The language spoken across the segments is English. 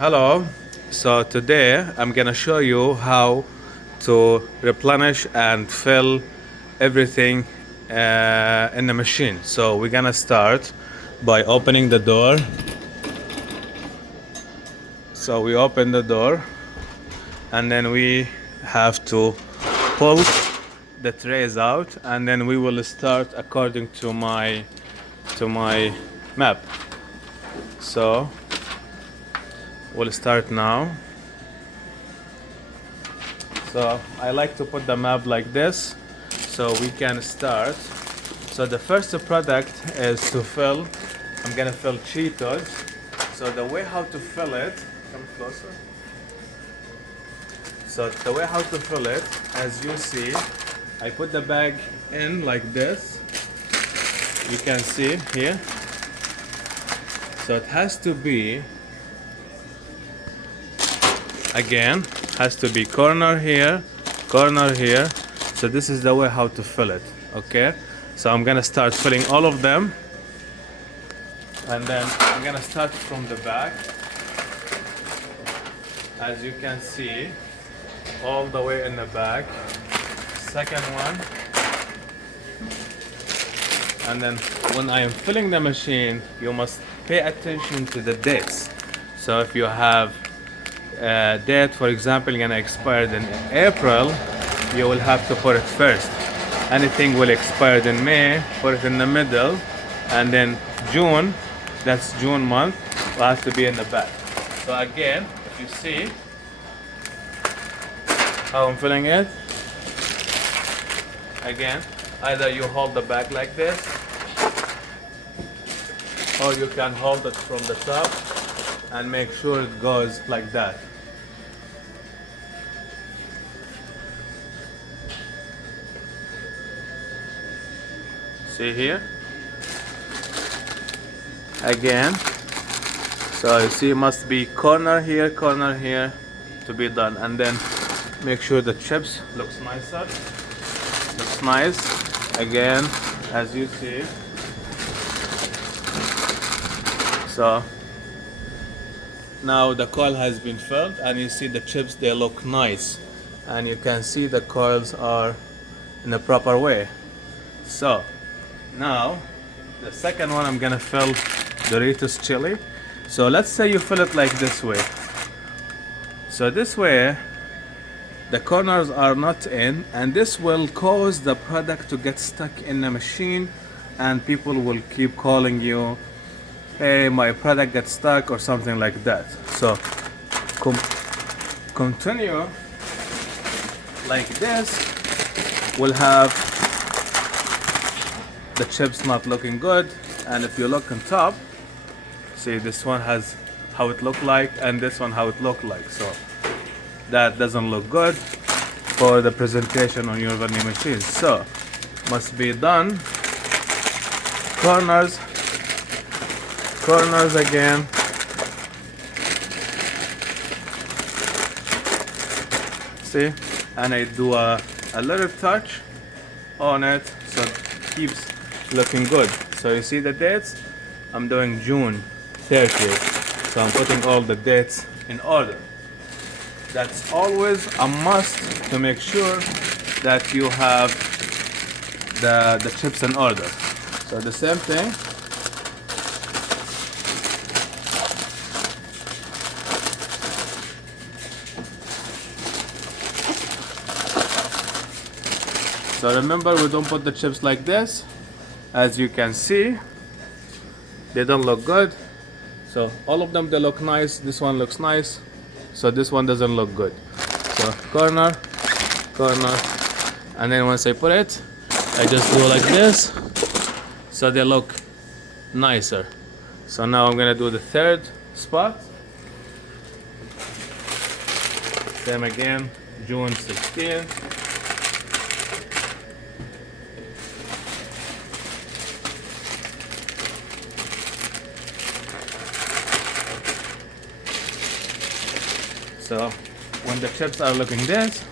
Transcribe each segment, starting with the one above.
Hello. So today I'm gonna show you how to replenish and fill everything in the machine. So we're gonna start by opening the door. So we open the door and then we have to pull the trays out, and then we will start according to my map. So we'll start now. So I like to put the map like this so we can start. So the first product is to fill. I'm gonna fill Cheetos. So the way how to fill it, come closer. So the way how to fill it, as you see, I put the bag in like this. You can see here. So it has to be, again, has to be corner here, corner here. So this is the way how to fill it. Okay, so I'm gonna start filling all of them, and then I'm gonna start from the back, as you can see, all the way in the back. Second one, and then when I am filling the machine, you must pay attention to the dates. So if you have date, for example, gonna expire in April, you will have to put it first. Anything will expire in May, put it in the middle, and then June, that's June month, will have to be in the back. So again, if you see how I'm filling it, again, either you hold the bag like this, or you can hold it from the top and make sure it goes like that. See here? Again. So you see, must be corner here to be done. And then make sure the chips looks nicer. Looks nice. Again, as you see. So now the coil has been filled, and you see the chips, they look nice, and you can see the coils are in the proper way. So now the second one, I'm gonna fill Doritos chili. So let's say you fill it like this way. So this way the corners are not in, and this will cause the product to get stuck in the machine, and people will keep calling you, hey, my product got stuck or something like that. So continue like this. We'll have the chips not looking good, and if you look on top, see this one has how it look like, and this one how it look like. So that doesn't look good for the presentation on your vending machine. So must be done. Corners again. See, and I do a little touch on it so it keeps looking good. So you see the dates, I'm doing June 30th, so I'm putting all the dates in order. That's always a must to make sure that you have the chips in order. So the same thing. So remember, we don't put the chips like this. As you can see, they don't look good. So all of them, they look nice. This one looks nice. So this one doesn't look good. So corner, and then once I put it, I just do like this, so they look nicer. So now I'm gonna do the third spot. Same again, June 16th. So when the chips are looking this,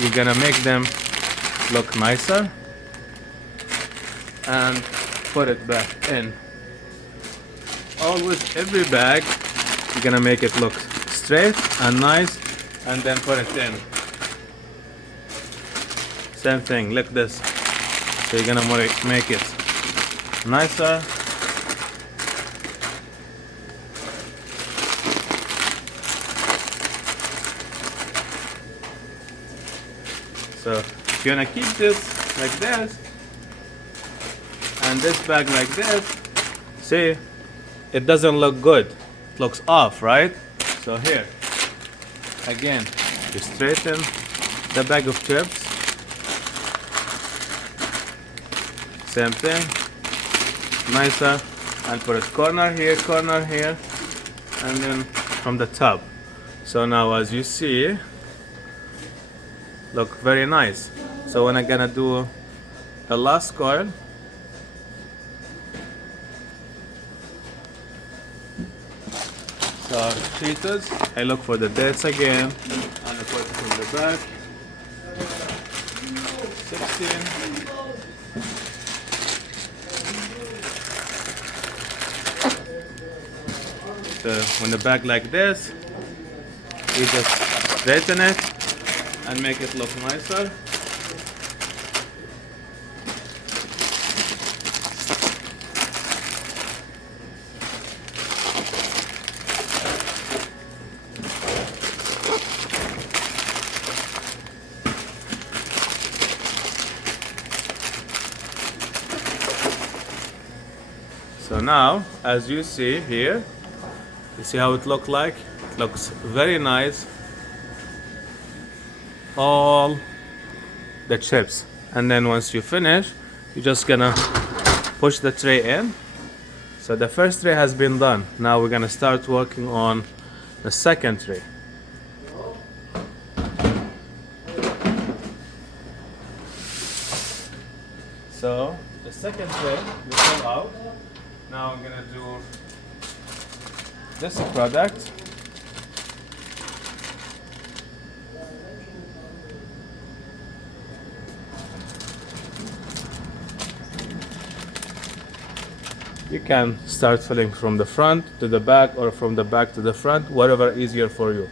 you're gonna make them look nicer and put it back in. Always every bag you're gonna make it look straight and nice, and then put it in. Same thing, like this. So you're gonna make it nicer. So you're gonna keep this like this, and this bag like this. See, it doesn't look good. It looks off, right? So here, again, you straighten the bag of chips. Same thing, nicer, and put it corner here, and then from the top. So now, as you see, look very nice. So when I'm gonna do a last coil, so cheaters, I look for the dates again, and I put it from the back. 16. So when the back like this, you just straighten it and make it look nicer. So now, as you see here, you see how it looks like? It looks very nice. All the chips. And then once you finish, you're just gonna push the tray in. So the first tray has been done. Now we're gonna start working on the second tray. So the second tray we pull out. Now I'm gonna do this product. You can start filling from the front to the back or from the back to the front, whatever easier for you.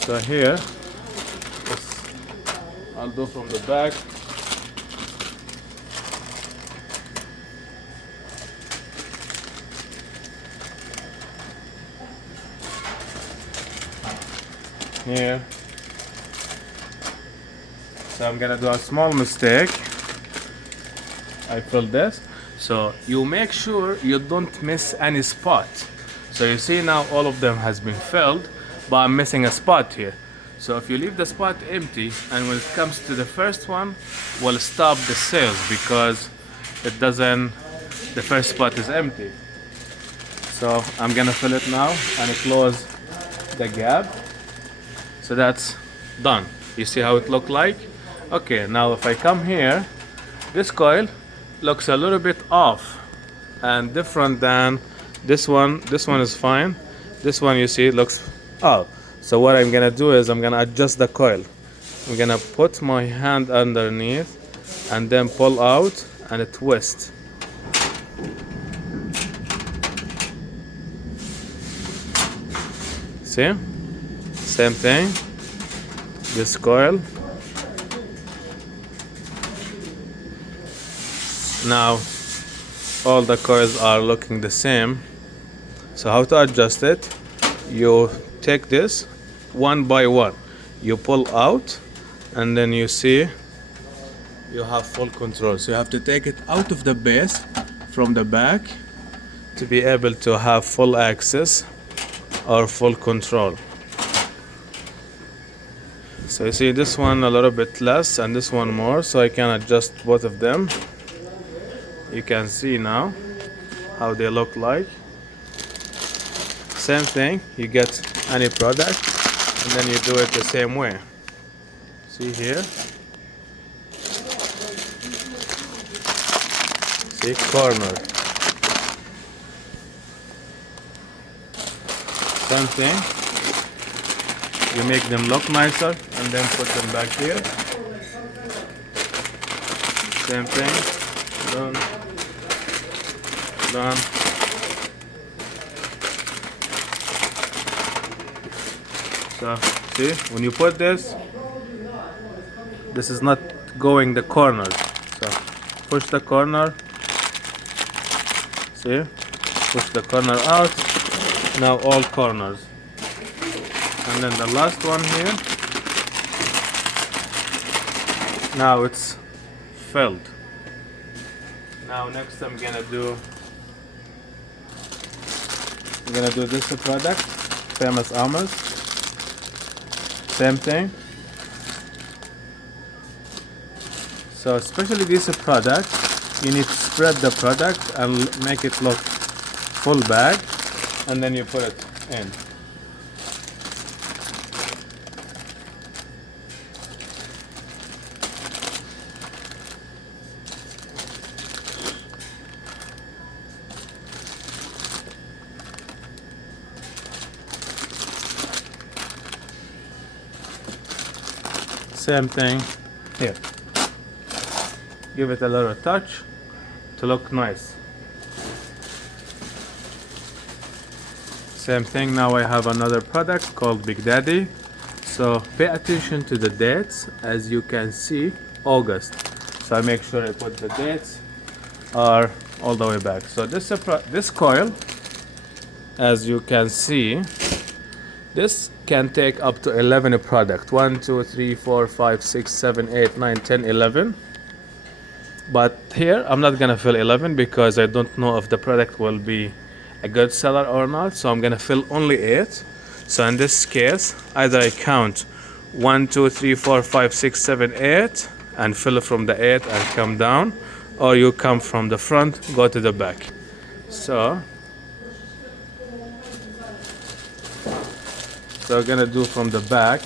So here, I'll do from the back. Here. So I'm gonna do a small mistake. I filled this. So you make sure you don't miss any spot. So you see now all of them has been filled, but I'm missing a spot here. So if you leave the spot empty, and when it comes to the first one, we'll stop the sales because it doesn't, the first spot is empty. So I'm gonna fill it now and close the gap. So that's done. You see how it look like? Okay, now if I come here, this coil looks a little bit off and different than this one. This one is fine. This one, you see, looks off. So what I'm gonna do is I'm gonna adjust the coil. I'm gonna put my hand underneath and then pull out and twist. See? Same thing. This coil. Now all the coils are looking the same. So how to adjust it? You take this one by one. You pull out and then you see you have full control. So you have to take it out of the base from the back to be able to have full access or full control. So you see this one a little bit less and this one more, so I can adjust both of them. You can see now how they look like. Same thing, you get any product and then you do it the same way. See here? See, corner. Same thing. You make them look nicer and then put them back here. Same thing. Done. Done. So see, when you put this is not going the corners. So push the corner. See, push the corner out. Now all corners. And then the last one here. Now it's filled. Now next I'm gonna do this product, Famous Amos. Same thing. So especially this product, you need to spread the product and make it look full bag, and then you put it in. Same thing here. Give it a little touch to look nice. Same thing, now I have another product called Big Daddy. So pay attention to the dates. As you can see, August. So I make sure I put the dates are all the way back. So this coil, as you can see, this can take up to 11 product. 1, 2, 3, 4, 5, 6, 7, 8, 9, 10, 11. But here I'm not gonna fill 11 because I don't know if the product will be a good seller or not. So I'm gonna fill only 8. So in this case, either I count 1, 2, 3, 4, 5, 6, 7, 8 and fill from the 8 and come down, or you come from the front, go to the back. So we're gonna do from the back.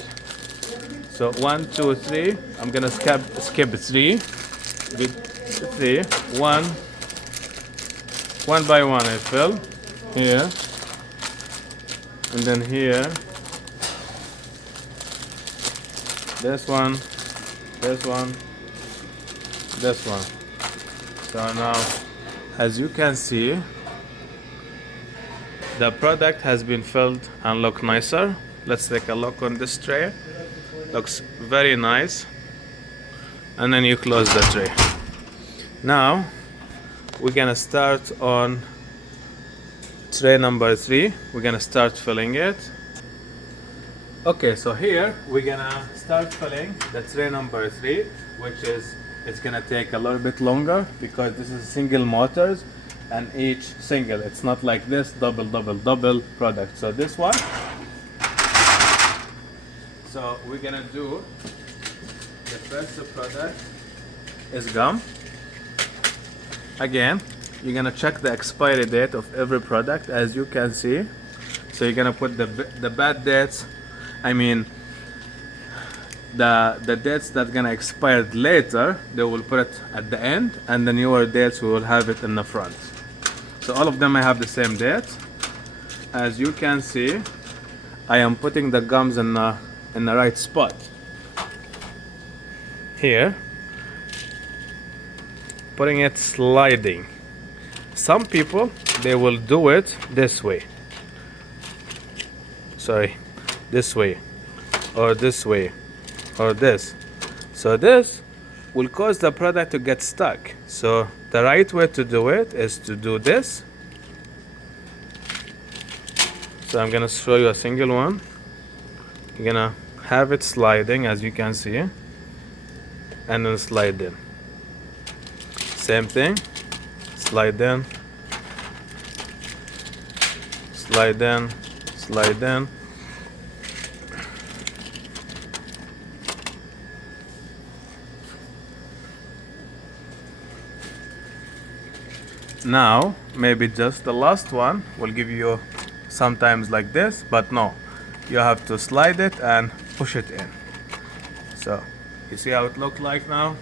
So 1, 2, 3. I'm gonna skip 3. 3. 1 by 1 I fill here, and then here, this one, this one, this one. So now, as you can see, the product has been filled and look nicer. Let's take a look on this tray. Looks very nice. And then you close the tray. Now we're gonna start on tray number 3. We're gonna start filling it. Okay, so here we're gonna start filling the tray number 3, which is, it's gonna take a little bit longer because this is single motors, and each single, it's not like this double product. So this one, so we're gonna do the first product is gum. Again, you're gonna check the expiry date of every product, as you can see. So you're gonna put the bad dates, I mean the dates that gonna expire later, they will put it at the end, and the newer dates we will have it in the front. So all of them I have the same date. As you can see, I am putting the gums in the right spot. Here, putting it sliding. Some people, they will do it this way. Sorry, this way, or this way, or this. So this will cause the product to get stuck. So the right way to do it is to do this. So I'm gonna show you a single one. You're gonna have it sliding, as you can see, and then slide in. Same thing, slide in, slide in, slide in. Now, maybe just the last one will give you sometimes like this, but no, you have to slide it and push it in. So, you see how it looks like now?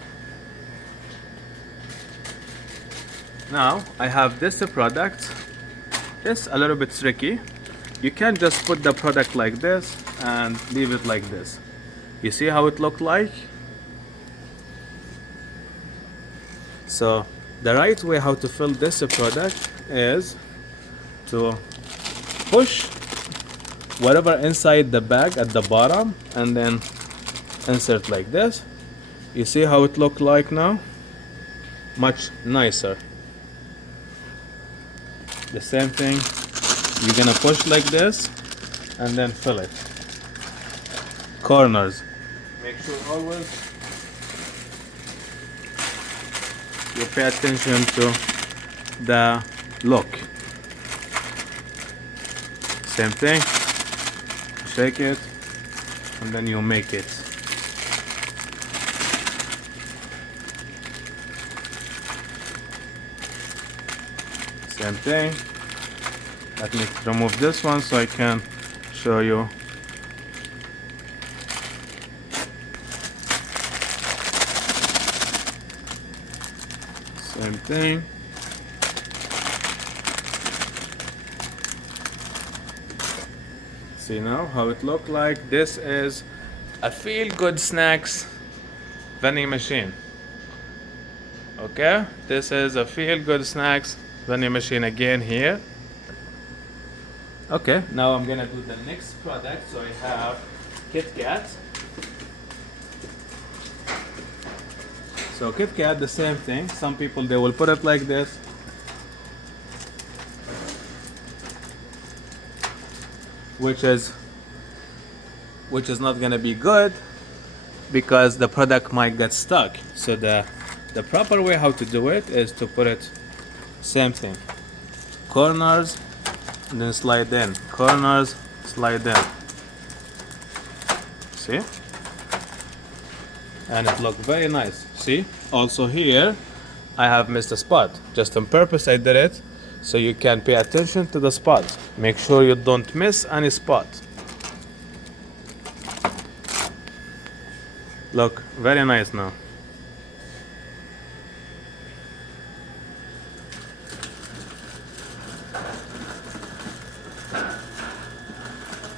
Now, I have this product. It's a little bit tricky. You can't just put the product like this and leave it like this. You see how it looked like? So, the right way how to fill this product is to push whatever inside the bag at the bottom, and then insert like this. You see how it look like now? Much nicer. The same thing, you're gonna push like this and then fill it. Corners, make sure always you pay attention to the look. Same thing, shake it and then you make it. Same thing. Let me remove this one so I can show you. Same thing. See now how it look like? This is a feel good snacks vending machine. Okay, this is a feel good snacks vending machine again here. Okay, now I'm gonna do the next product. So I have Kit Kat. So Kit Kat, the same thing. Some people, they will put it like this. Which is not gonna be good because the product might get stuck. So the proper way how to do it is to put it same thing. Corners and then slide in. Corners, slide in. See? And it looked very nice. See? Also here I have missed a spot. Just on purpose I did it so you can pay attention to the spots. Make sure you don't miss any spot. Look, very nice now.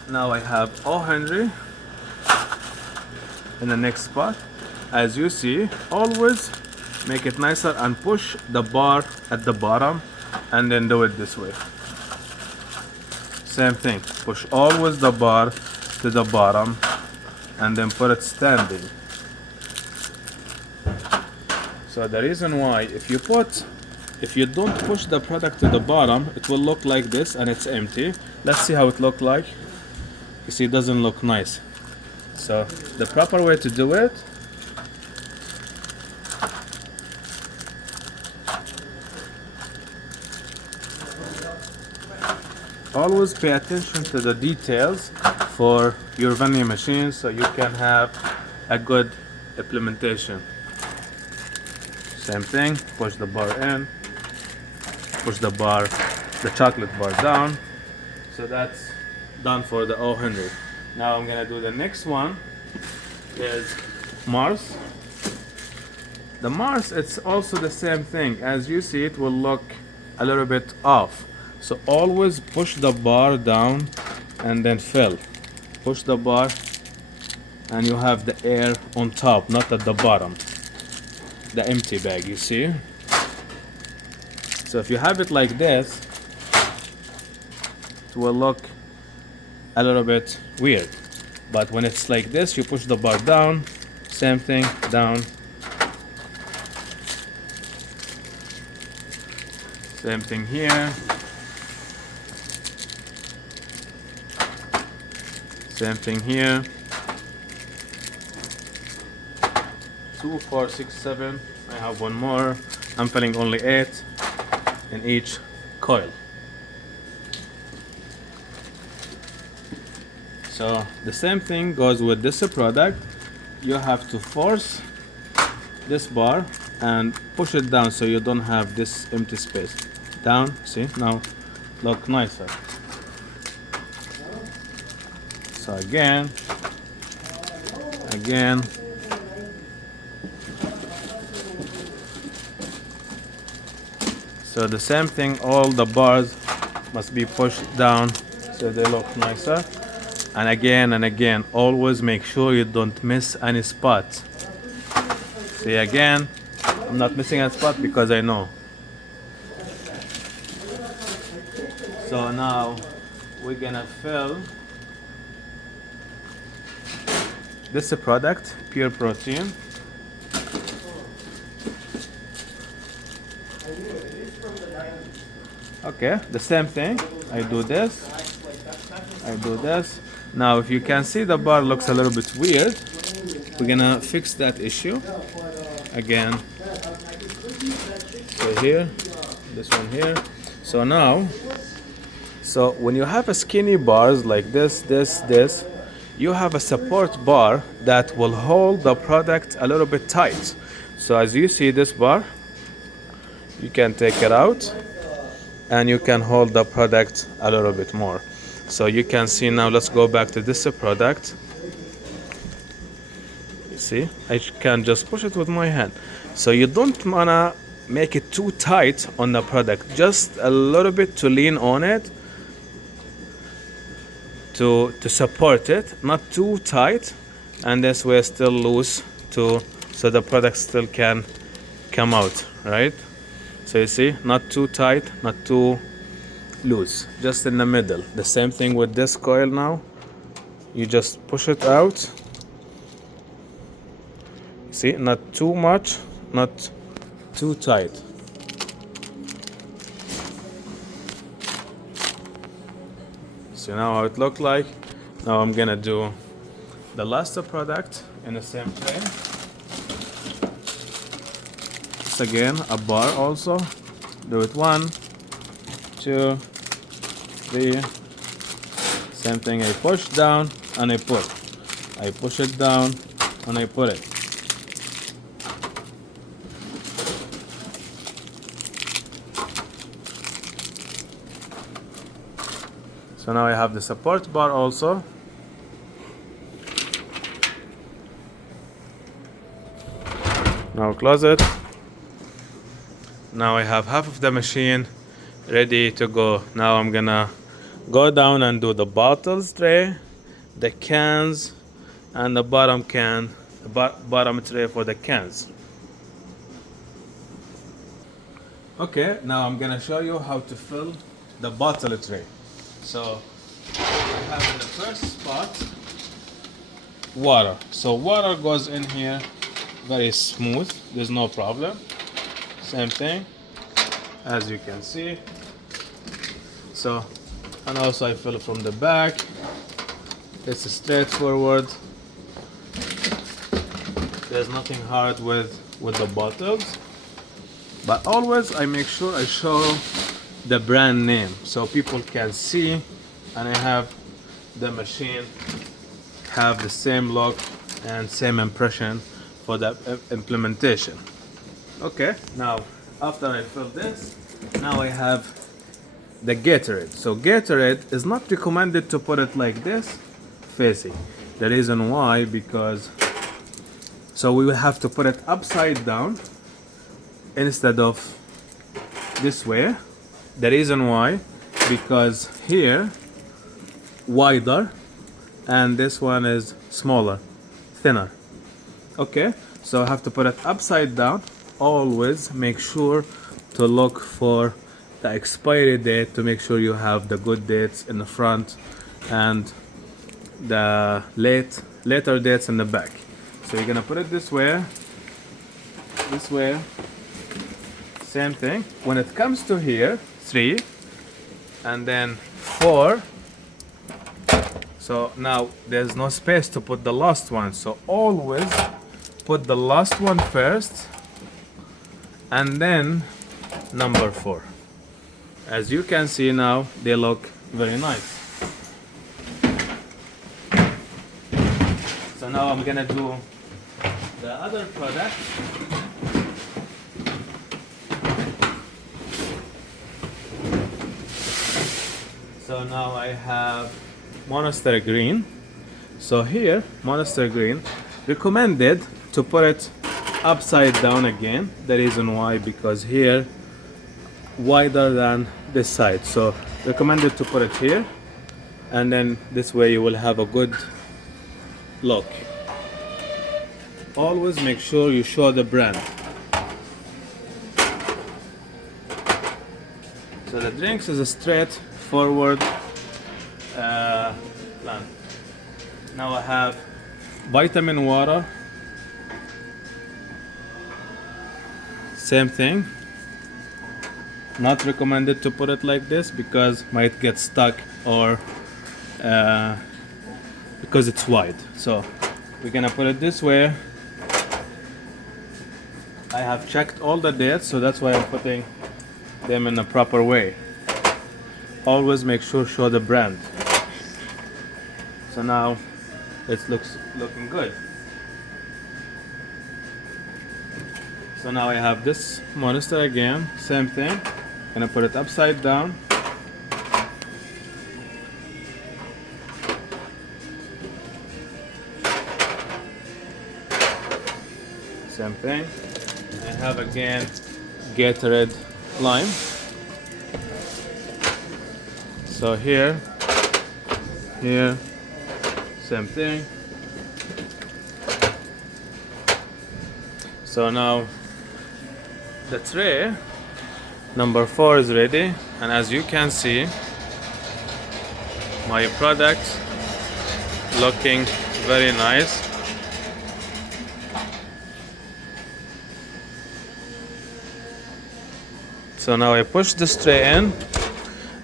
Now I have O Henry in the next spot. As you see, always make it nicer and push the bar at the bottom and then do it this way. Same thing, push always the bar to the bottom and then put it standing. So the reason why, if you don't push the product to the bottom, it will look like this and it's empty. Let's see how it look like. You see, it doesn't look nice. So the proper way to do it, always pay attention to the details for your vending machine so you can have a good implementation. Same thing, push the bar in, push the chocolate bar down. So that's done for the O Henry. Now I'm gonna do the next one is Mars. The Mars, it's also the same thing. As you see, it will look a little bit off. So always push the bar down and then fill. Push the bar and you have the air on top, not at the bottom. The empty bag, you see? So if you have it like this, it will look a little bit weird. But when it's like this, you push the bar down, same thing, down. Same thing here. Same thing here. 2, 4, 6, 7. I have one more. I'm filling only 8 in each coil. So the same thing goes with this product. You have to force this bar and push it down so you don't have this empty space. Down, see, now look nicer. So again. So the same thing, all the bars must be pushed down so they look nicer. And again, always make sure you don't miss any spots. See again, I'm not missing a spot because I know. So now we're gonna fill This is a product, pure protein. Okay, the same thing. I do this. I do this. Now, if you can see, the bar looks a little bit weird. We're gonna fix that issue again. So here, this one here. So now, so when you have a skinny bars like this, you have a support bar that will hold the product a little bit tight. So as you see this bar, you can take it out and you can hold the product a little bit more. So you can see now, let's go back to this product. You see, I can just push it with my hand. So you don't wanna make it too tight on the product, just a little bit to lean on it, to support it, not too tight, and this way still loose so the product still can come out, right? So you see, not too tight, not too loose, just in the middle. The same thing with this coil now. You just push it out. See, not too much, not too tight. So now how it looked like. Now I'm gonna do the last product in the same tray. It's again a bar also. Do it 1, 2, 3. Same thing, I push down and I put. I push it down and I put it. So now I have the support bar also. Now close it. Now I have half of the machine ready to go. Now I'm gonna go down and do the bottles tray, the cans, and the bottom can, bottom tray for the cans. Okay, now I'm gonna show you how to fill the bottle tray. So I have in the first spot water. So water goes in here very smooth, there's no problem. Same thing as you can see. So, and also I fill it from the back. It's straightforward. There's nothing hard with the bottles, but always I make sure I show the brand name so people can see, and I have the machine have the same look and same impression for the implementation. Okay, now after I fill this, now I have the Gatorade. So Gatorade is not recommended to put it like this facing. The reason why, because so we will have to put it upside down instead of this way. The reason why, because here wider and this one is smaller, thinner. Okay, so I have to put it upside down. Always make sure to look for the expiry date to make sure you have the good dates in the front and the later dates in the back. So you're gonna put it this way, same thing. When it comes to here, 3 and then 4. So now there's no space to put the last one, so always put the last one first and then number 4. As you can see now, they look very nice. So now I'm gonna do the other product. So now I have Monster Green. So here, Monster Green, recommended to put it upside down again. The reason why, because here wider than this side, so recommended to put it here, and then this way you will have a good look. Always make sure you show the brand. So the drinks is a straightforward plan. Now I have Vitamin water, same thing. Not recommended to put it like this because might get stuck or because it's wide. So we're gonna put it this way. I have checked all the dates, so that's why I'm putting them in the proper way. Always make sure show the brand. So now it looking good. So now I have this Monster again, same thing. Gonna put it upside down. Same thing. I have again Gatorade lime. So here, same thing. So now the tray number 4 is ready, and as you can see, my product looking very nice. So now I push this tray in,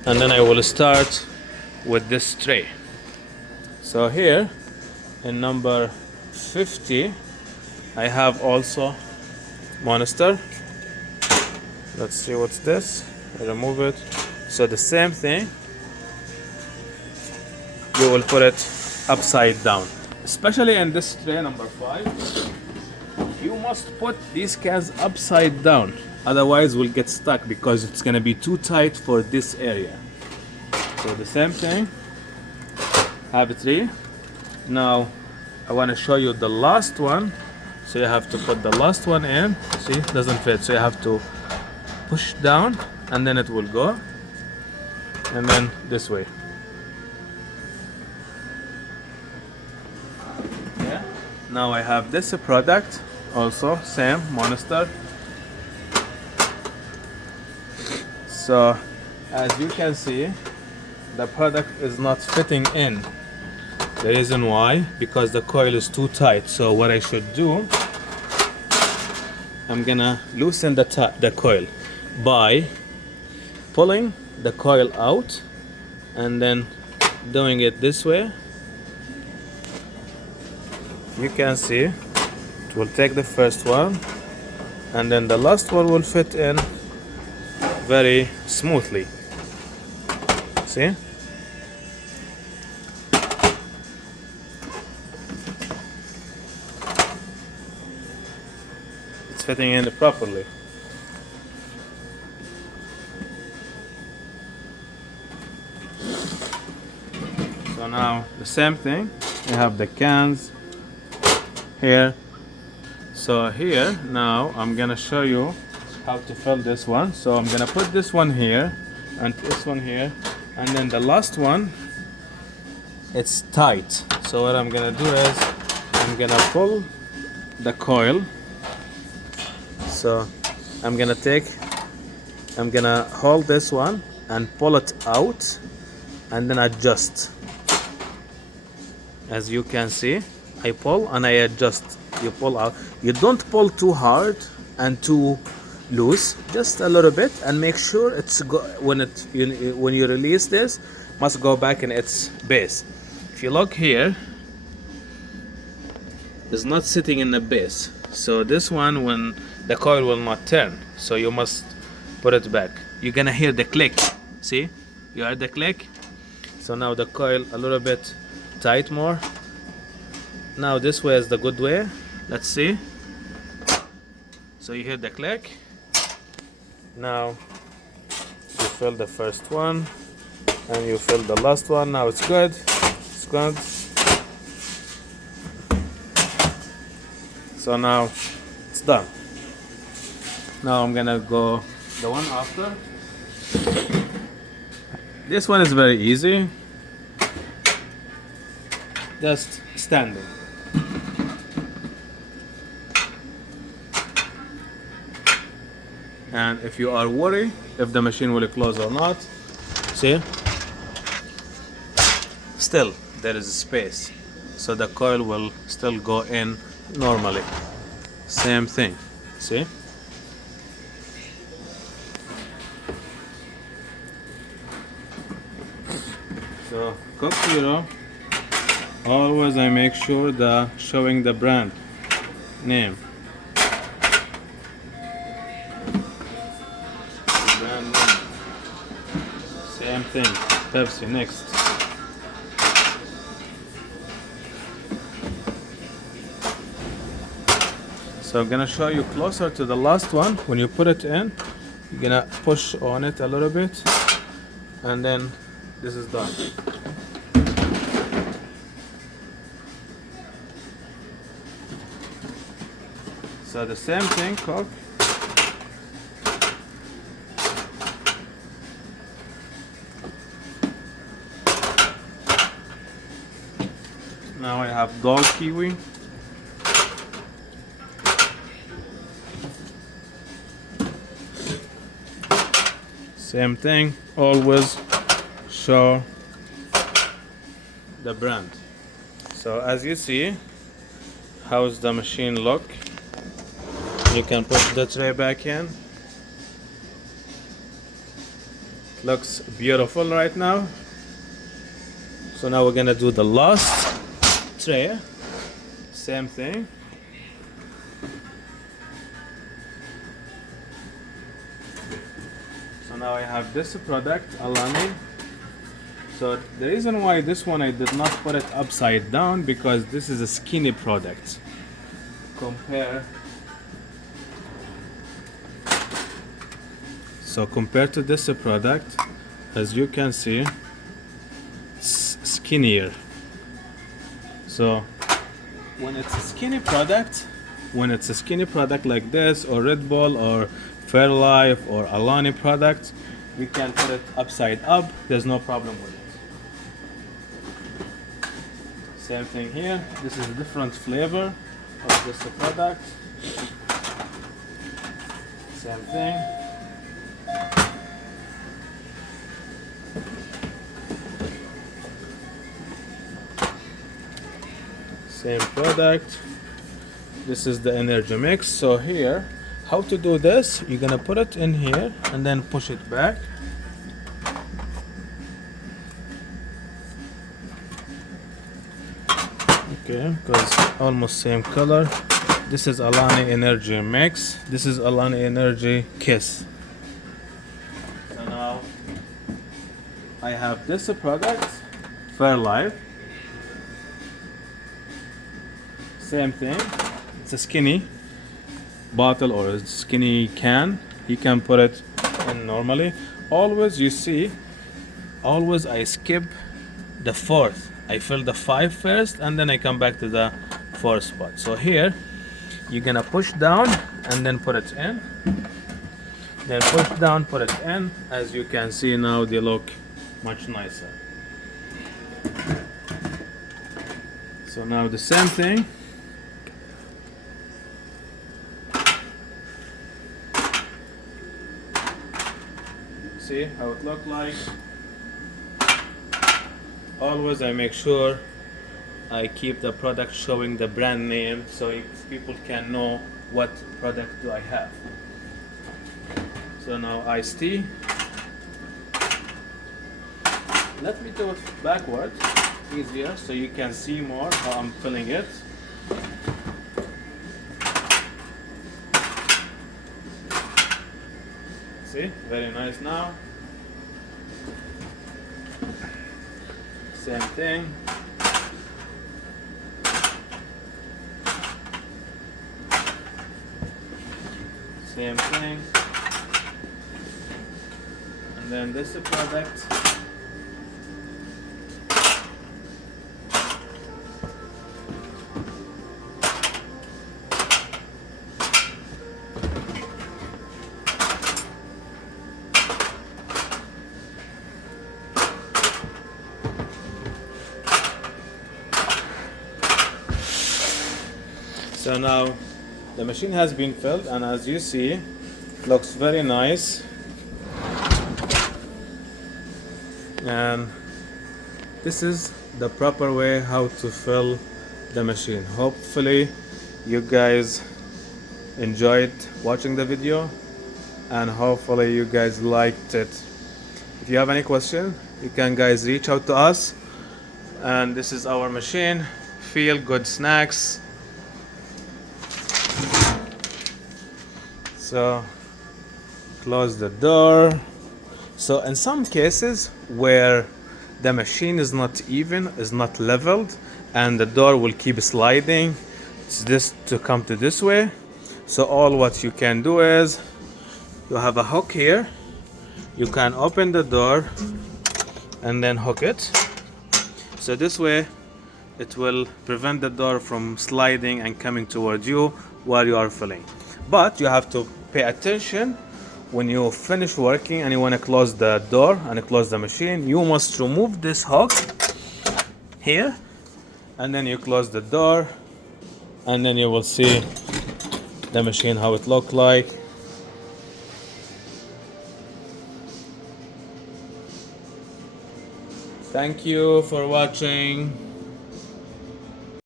and then I will start with this tray. So here in number 50 I have also Monster. Let's see what's this. I remove it. So the same thing, you will put it upside down. Especially in this tray number 5, you must put these cans upside down, otherwise we'll get stuck because it's gonna be too tight for this area. So the same thing, have 3. Now I want to show you the last one, so you have to put the last one in. See, it doesn't fit, so you have to push down and then it will go, and then this way. Yeah. Now I have this product also, same Monster. So as you can see, the product is not fitting in. The reason why, because the coil is too tight. So what I should do, I'm gonna loosen the coil by pulling the coil out and then doing it this way. You can see it will take the first one, and then the last one will fit in very smoothly. See? It's fitting in properly. So now the same thing, you have the cans here. So here now I'm gonna show you how to fill this one. So I'm gonna put this one here and this one here, and then the last one, it's tight. So what I'm gonna do is I'm gonna pull the coil. So I'm gonna hold this one and pull it out and then adjust. As you can see, I pull and I adjust. You pull out. You don't pull too hard and too loose, just a little bit, and make sure it's when you release this, must go back in its base. If you look here, it's not sitting in the base. So this one, when the coil will not turn, so you must put it back. You're gonna hear the click. See, you heard the click. So now the coil a little bit tight more. Now this way is the good way. Let's see. So you hear the click. Now you fill the first one and you fill the last one. Now it's good. It's good. So now it's done. Now I'm gonna go the one after. This one is very easy. Just standing. And if you are worried if the machine will close or not, see, still there is space. so the coil will still go in normally. Same thing, see? So Coke Zero, always I make sure the showing the brand name. Brand name. Same thing. Pepsi next. So I'm gonna show you closer to the last one. When you put it in, you're gonna push on it a little bit, and then this is done. So the same thing, Coke. Now I have dog kiwi. Same thing, always show the brand. So as you see, how's the machine look? You can put the tray back in. Looks beautiful right now. So now we're gonna do the last tray. Same thing. So now I have this product, Alani. So the reason why this one I did not put it upside down, because this is a skinny product. Compared to this product, as you can see, it's skinnier. So when it's a skinny product like this, or Red Bull, or Fairlife, or Alani product, you can put it upside up. There's no problem with it. Same thing here. This is a different flavor of this product. Same thing. Same product. This is the energy mix. So here, how to do this, you're gonna put it in here and then push it back. Okay, because almost same color. This is Alani Energy Mix. This is Alani Energy Kiss. So now I have this product, Fairlife. Same thing. It's a skinny bottle or a skinny can. You can put it in normally. Always you see, always I skip the fourth. I fill the 5 first and then I come back to the 4th spot. So here you're gonna push down and then put it in. Then push down, put it in. As you can see now, they look much nicer. So now the same thing. See how it look like. Always I make sure I keep the product showing the brand name, so people can know what product do I have. So now iced tea. Let me do it backwards, easier, so you can see more how I'm filling it. See, very nice now. Same thing. Same thing. And then this is the product. So now the machine has been filled, and as you see, looks very nice. And this is the proper way how to fill the machine. Hopefully you guys enjoyed watching the video, and hopefully you guys liked it. If you have any question, you can guys reach out to us. And this is our machine. Feel good snacks. So close the door. So in some cases where the machine is not even, is not leveled, and the door will keep sliding, it's this to come to this way. So all what you can do is, you have a hook here, you can open the door and then hook it. So this way it will prevent the door from sliding and coming toward you while you are filling. But you have to pay attention. When you finish working and you want to close the door and close the machine, you must remove this hook here, and then you close the door, and then you will see the machine how it look like. Thank you for watching.